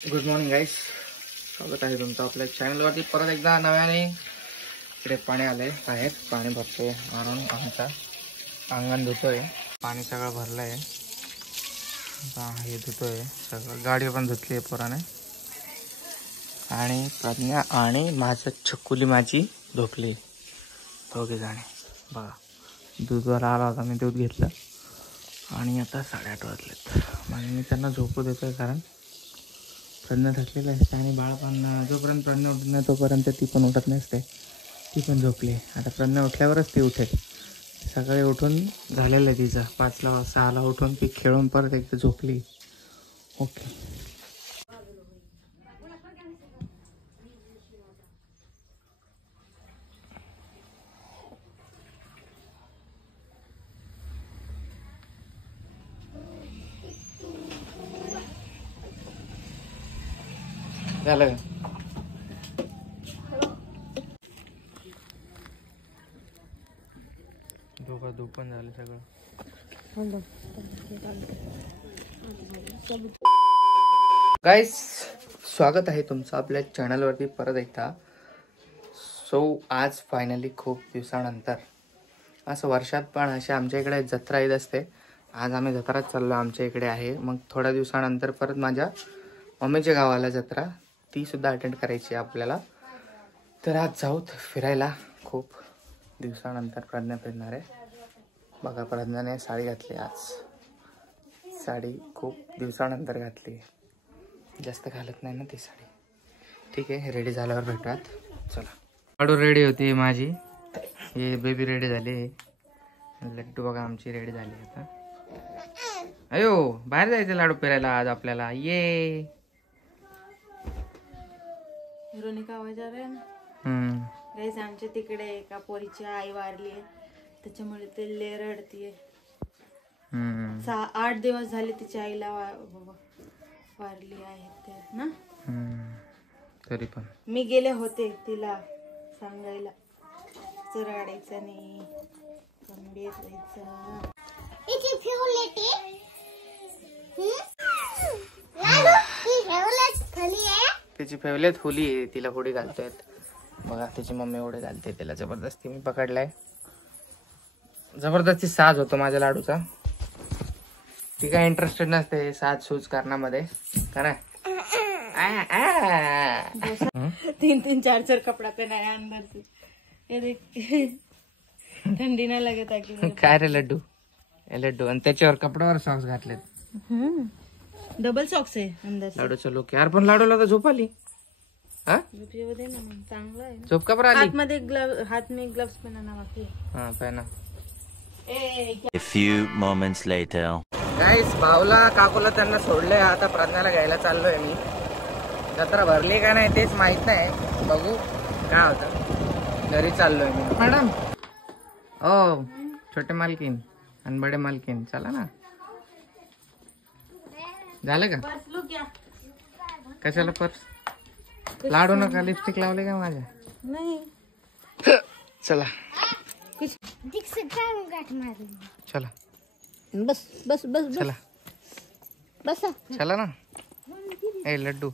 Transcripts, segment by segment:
Good morning गाईस, स्वागत आहे तुमचं आपल्या चॅनलवरती परत एकदा नव्याने. इकडे पाणी आलंय, बाहेर पाणी भरतोय म्हणून आमचा अंगण धुतोय. पाणी सगळं भरलंय, हे धुतोय सगळं. गाडी पण धुतली आहे पोराने. आणि प्रज्ञा आणि माझं छकुली माझी झोपली, दोघे जाणे. बघा, दूधवाला आला होता, मी दूध घेतलं आणि आता 8:30 वाजलेत. म्हणजे मी त्यांना झोपू देतोय, कारण प्रज्ञा थकलेली असते आणि बाळ पण जोपर्यंत प्रज्ञा उठत नाही तोपर्यंत ती पण उठत नसते. ती पण झोपली. आता प्रज्ञा उठल्यावरच ती उठेल. सकाळी उठून झालेलं आहे तिचं, 5ला 6ला उठून ती खेळून परत एकदा झोपली. ओके, झालं. धूप पण झालं सगळं. गाईस, स्वागत आहे तुमचं आपल्या चॅनलवरती परत एकदा. आज फायनली खूप दिवसानंतर, असं वर्षात पण असे आमच्या इकडे जत्रा येत असते. आज आम्ही जत्राच चाललो, आमच्या इकडे आहे. मग थोड्या दिवसानंतर परत माझ्या मम्मीच्या गावाला जत्रा, ती सुद्धा अटेंड करायची आहे आपल्याला. तर आज जाऊत फिरायला. खूप दिवसानंतर प्रज्ञा फिरणार आहे. बघा, प्रज्ञाने साडी घातली आज. साडी खूप दिवसानंतर घातली, जास्त घालत नाही ना ती साडी. ठीक आहे, रेडी झाल्यावर भेटूयात. चला. लाडू रेडी होती माझी, हे बेबी रेडी झाली. लड्डू बघा आमची रेडी झाली. आता अयो, बाहेर जायचं लाडू फिरायला आज आपल्याला. ये हिरोनिका आवाज आ रहा है ना. गाइस, आमच्या तिकडे एका पोरीची आई वारली आहे, त्याच्यामुळे ते लय रडतीये. 8 दिवस झाले तिच्या आईला वारली आहे ते ना. तरी पण मी गेले होते तिला सांगायला, रडायचं नाही, गंभीर राहायचं. तिची फेवलेट होली आहे, तिला होडी घालतोय. बघा, तिची मम्मी होडी घालते तिला जबरदस्ती. मी पकडलाय, जबरदस्ती साज होतो माझ्या लाडूचा. ती काय इंटरेस्टेड नसते साज सूज करण्यामध्ये, कारण 3-3 4-4 कपड़ा पहना है अंदर से. ये देख, ठंडी ना लगे ताकि. काय रे लड्डू, लड्डू. आणि त्याच्यावर कपड्यावर सॉक्स घातलेत. डबल सॉक्स आहे अंदर. लाडूचं लोक यार, पण लाडूला तर झोप आली. दे ना मग, चांगलं आहे. झोप का बरं आली? हाथ में ग्लव्स पहनाना बाकी है. हाँ, पहना. A few moments later. गाईस, भाऊला काकूला त्यांना सोडलंय. आता प्रज्ञाला घ्यायला चाललोय मी. जत्रा भरली का नाही तेच माहित नाही, बघू काय होतं. घरी चाललोय मी. मॅडम, ओ छोटे मालकीन आणि बडे मालकीन, चला ना. झालं का? कशाला पर्स? लाडू नका, लिपस्टिक लावले का माझ्या? नाही. चला चला बस बस बस चला बस. चला ना. ए लड्डू,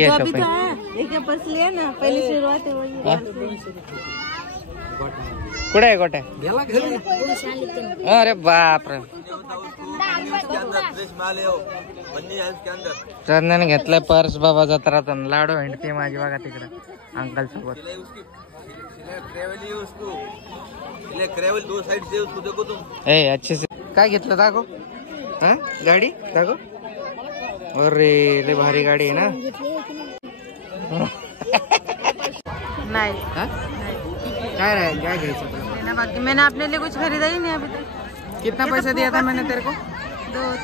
जो अभी तो है, एक पर्स लिया ना, पहली शुरुआत है वही. कुठे आहे गोट्या? अरे बाप रे, प्रज्ञाने घेतलाय पर्स बाबा जत्रातून. लाडू हिंडते माझी बघा तिकडे अंकल सोबत. ए अच्छे से काय घेतलं दाखव. हा, गाडी दाखव. अरे लय भारी गाडी आहे ना. नहीं. काय घ्यायचं? बाकी मैंने अपने लिए कुछ खरीदा ही नहीं अभी तक. कितना पैसा दिया था मैंने तेरे को?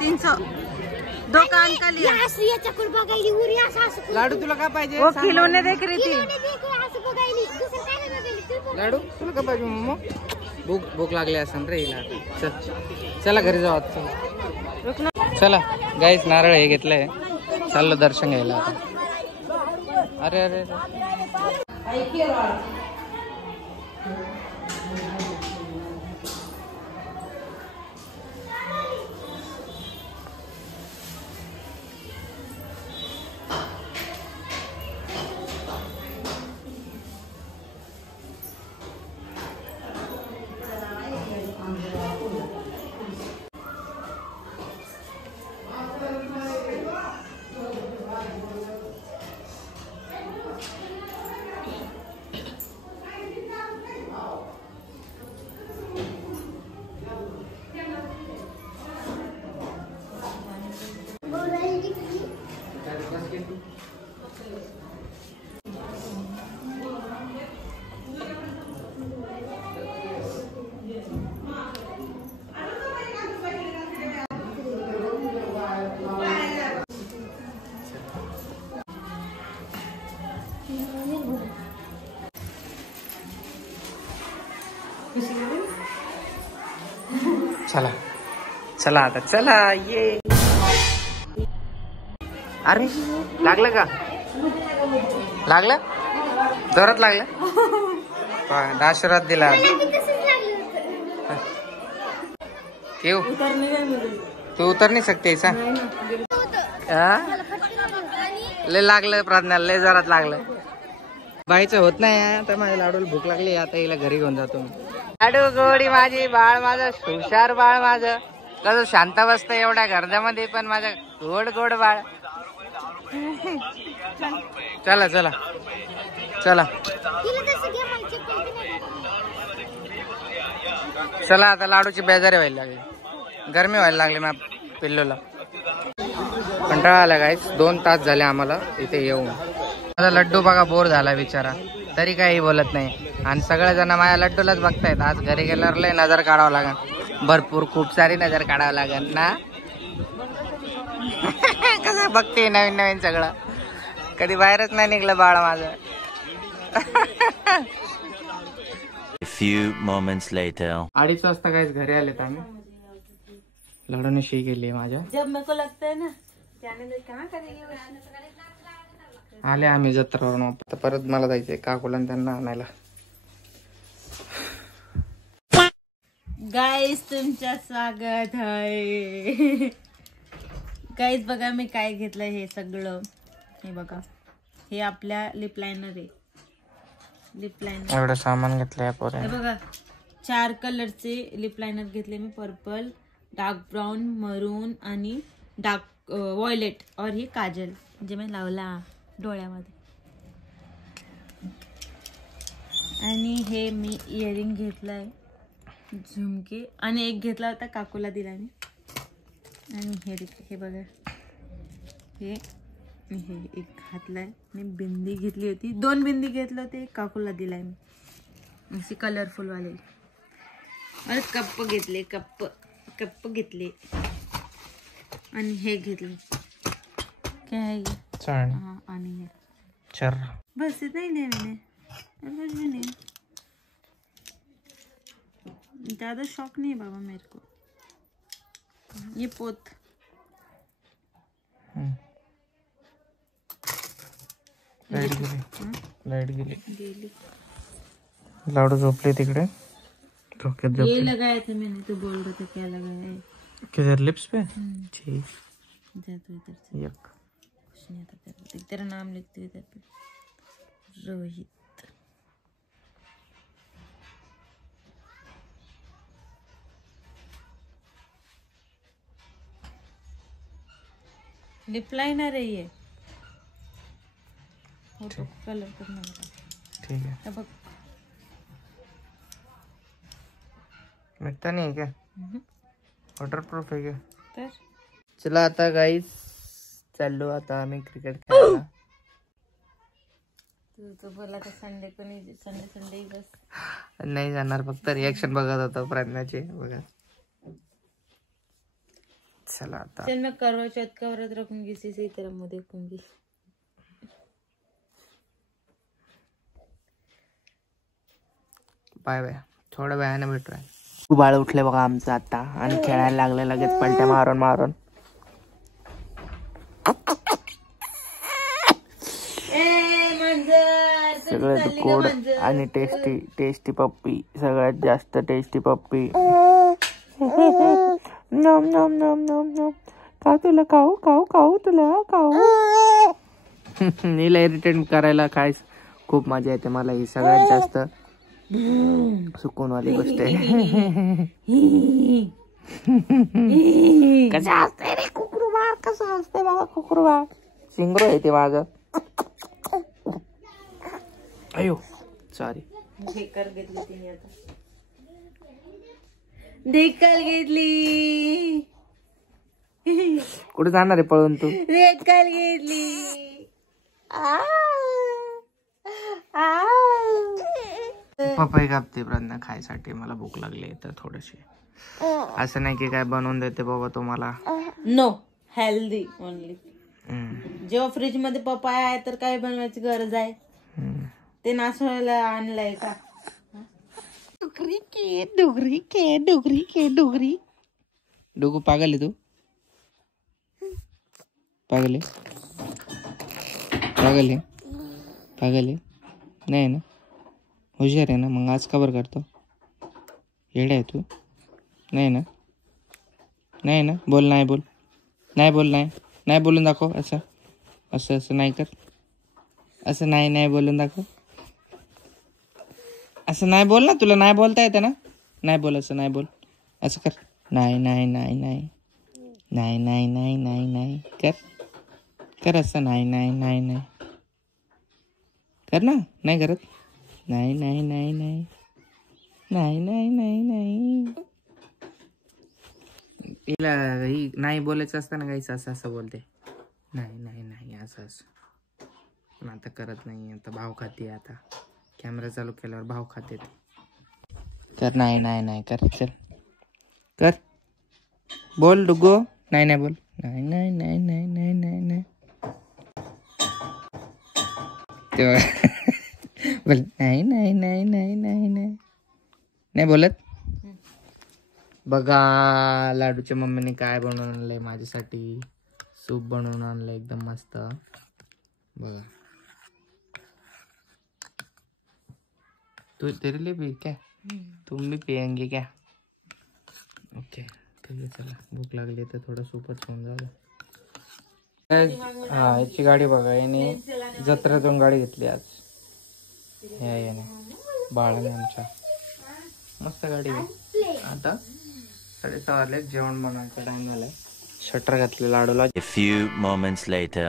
300. 2 कान का लिया. लाडू तुला काय पाहिजे? वो खिलौने देख रही थी. लाडू तुला काय पाहिजे मम्मा? भूक लागली असेल रे हिला. चल चला घरी जाऊ आता. चला गाईस नारळ हे घेतलंय, चाललो दर्शन घ्यायला आता. अरे अरे चला चला आता चला ये. अरे लागलं का? लागलं जोरात लागलं. आशीर्वाद दिला. क्यों तू उतर नाही सकते ऐसा? लय लागलं प्रार्थना, लय जोरात लागलं. बाईचं होत नाही तर माझ्या लाडूला भूक लागली, आता हिला घरी घेऊन जातो मी. लाडू गोडी माझी बाळ माझं, हुशार बाळ माझं, कसं शांत बसतं एवढ्या गर्द्यामध्ये पण माझं गोड गोड बाळ. चला चला चला चला आता लाडूची बेजारी व्हायला लागली, गरमी व्हायला लागली ना पिल्लूला. कंटाळा आला गाईस, 2 तास झाले आम्हाला इथे येऊन. माझा लड्डू बघा बोर झाला बिचारा, तरी काही बोलत नाही. आणि सगळेजण माझ्या लड्डूलाच बघतायत. आज घरी गेल्यावर लय नजर काढावं लागेल, भरपूर खूप सारी नजर काढावं लागेल ना. कसं बघते नवीन नवीन सगळं, कधी बाहेरच नाही निघलं बाळ माझं. few moments later. 2:30 वाजता काहीच घरी आलेत आम्ही. लढवणे शी गेली माझ्या. जब मेरे को लगता है ना जाने कहाँ करेंगे. आले आम्ही जत्रावरून. आता परत मला जायचंय काकूला त्यांना आणायला. गाईस तुमचं स्वागत आहे. गाईस बघा मी काय घेतलंय हे सगळं. हे बघा, हे आपल्या लिप लायनर आहे. लिप लायनर एवढं सामान घेतलंय पोरे. हे बघा 4 कलरचे लिप लायनर घेतले मी. पर्पल, डार्क ब्राउन, मरून आणि डार्क वॉयलेट. और हे काजल जे मी लावला डोळ्यामध्ये. आणि हे मी इयरिंग घेतलंय, झुमके. आणि एक घेतला होता काकूला दिला मी. आणि हे बघा, हे एक घातलाय मी. बिंदी घेतली होती, 2 बिंदी घेतलं होते, एक काकूला दिलाय मी अशी कलरफुल वाले. आणि कप्प घेतले, कप्प घेतले. आणि हे घेतले काय आहे हाँ. आणि हे चर बस इतना ही लिया मैंने, कुछ भी नहीं. ज़्यादा शौक नहीं है बाबा मेरे को. ये पोत लाईट गेली. लाडू झोपले तिकडे डोक्यात. ये लगाया था मैंने, तो बोल रहा था क्या लगाया है. किधर लिप्स पे? ठीक. जा तो इधर से. यक. कुछ नहीं आता तेरा. तेरा नाम लिखते इधर पे, रोहित. लिप लाइनर है ये. फोटो कलर करना होगा. ठीक है. अब मिटता नहीं है क्या? वॉटरप्रूफ है क्या? तर चला आता गाईस चाललो आता आम्ही क्रिकेट खेळायला. तू बोला तर संडे को नहीं, संडे ही बस. नहीं जाणार, फक्त रिएक्शन बघत होतो प्रज्ञाचे बघा. चला आता. चल मैं करवा चौथ का व्रत रखूंगी, इसी से तेरा मुंह देखूंगी. Bye bye. थोड्या वेळाने भेटू राहील. बाळ उठले बघा आमचं आता आणि खेळायला लागले लगेच पलट्या मारून मारून. सगळ्यात गोड आणि टेस्टी पप्पी, सगळ्यात जास्त टेस्टी पप्पी. नम नम नम नम नम. का तुला खाऊ खाऊ खाऊ तुला खाऊ. नीला इरिटेट करायला काय खूप मजा येते मला. ही सगळ्यात जास्त सुकूनवाली गोष्ट आहे. कसं असते रे कुकरूबाळ, कसं असते बघा कुकरूबाळ. सिंगरो येते माझं. अयो सॉरी. ढेकर घेतली तिने आता. ढेकर घेतली. कुठे जाणार आहे पळून तू. ढेकर घेतली. पपई कापते प्रज्ञा खायसाठी. मला भूक लागली तर थोडीशी. असं नाही की काय बनवून देते बाबा तुम्हाला. No, healthy only. जेव्हा फ्रीज मध्ये पपाया आहे तर काय बनवायची गरज आहे. ते नाचवायला आणलंय का. डुगरी के डुगरी. डुगू पागल आहे तू. पागल आहे नाही ना. हुशार आहे ना. मग आज का बरं करतो. येडा आहे तू. नाही ना. बोल नाही बोलून दाखव. असं नाही कर. असं नाही बोलून दाखव. असं नाही बोल ना. तुला नाही बोलता येतं ना. नाही बोल. असं नाही बोल. असं कर. नाही कर. असं नाही कर ना. नाही करत. नाही. तिला नाही बोलायचं असतं ना काहीच. असं बोलते. नाही असं. पण आता करत नाही. आता भाव खाते. आता कॅमेरा चालू केल्यावर भाव खाते. कर. नाही कर. चल कर. बोल डुगो. नाही बोल. नाही तेव्हा बोल. नाही बोलत. बघा लाडूच्या मम्मीने काय बनवून आणलंय माझ्यासाठी. सूप बनवून आणलंय एकदम मस्त. बघा. तू तेरे लिए भी क्या. तुम भी पियेंगे क्या. ओके ठीक आहे. चला भूक लागली तर थोडं सूपच होऊन झालं. हा याची गाडी बघा. याने जत्रेतून गाडी घेतली आज. याने बाळाने आमच्या. मस्त गाडी आहे. आता 6:30 वाजले. जेवण बनवायचा टाइम झालाय. शटर घातले लाडूला. A few moments later.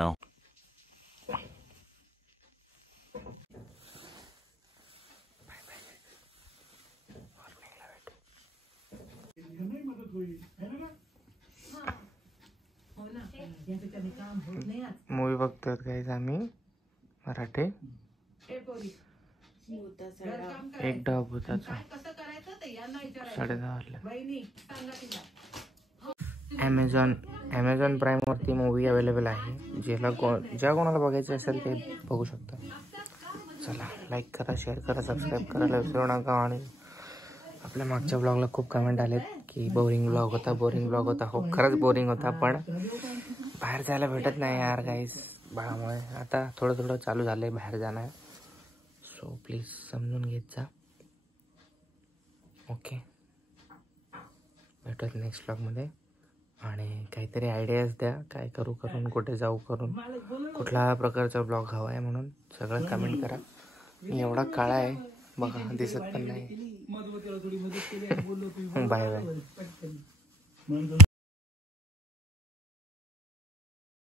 Movie बघतोय गाईज आम्ही मराठी. एक डाव भूताचा. 10:30 वाजले. ॲमेझॉन प्राईम वरती मूवी अवेलेबल आहे. ज्या कोणाला बघायचं असेल ते बघू शकता. चला लाईक करा, शेअर करा, सबस्क्राईब करायला विसरू नका. आणि आपल्या मागच्या ब्लॉगला खूप कमेंट आलेत की बोरिंग ब्लॉग होता. हो खरंच बोरिंग होता. पण बाहेर जायला भेटत नाही यार गाईस बाळामुळे. आता थोडं चालू झालंय बाहेर जाणं. सो प्लीज समजून घेत जा. ओके भेटूयात नेक्स्ट ब्लॉगमध्ये. आणि काहीतरी आयडियाज द्या. काय करू करून, कुठे जाऊ करून, कुठल्या प्रकारचा ब्लॉग हवा आहे म्हणून सगळं कमेंट करा. मी एवढा काळा आहे बघा, दिसत पण नाही. Bye bye.